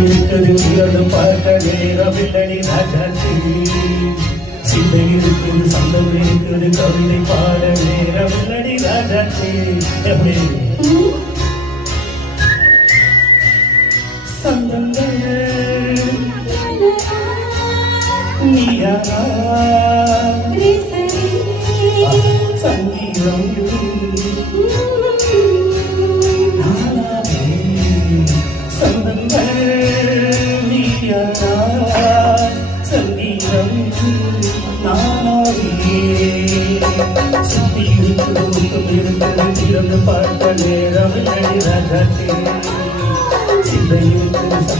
இருக்குது உயர்ந்து பார்க்க நேரமில்லடி ராஜாச்சி சிந்தை இருக்குது சந்தம் இருக்குது கவிதை பாட நேரமில்லடி ராஜாச்சி எப்படி சந்தங்கள் நீயா சங்கீதம் சந்தங்கள் நீயா சங்கீதம் நானாவே சுத்தி இருக்கிறது பார்க்க நேரம் ராஜாத்தே சிந்தை இருக்கிறது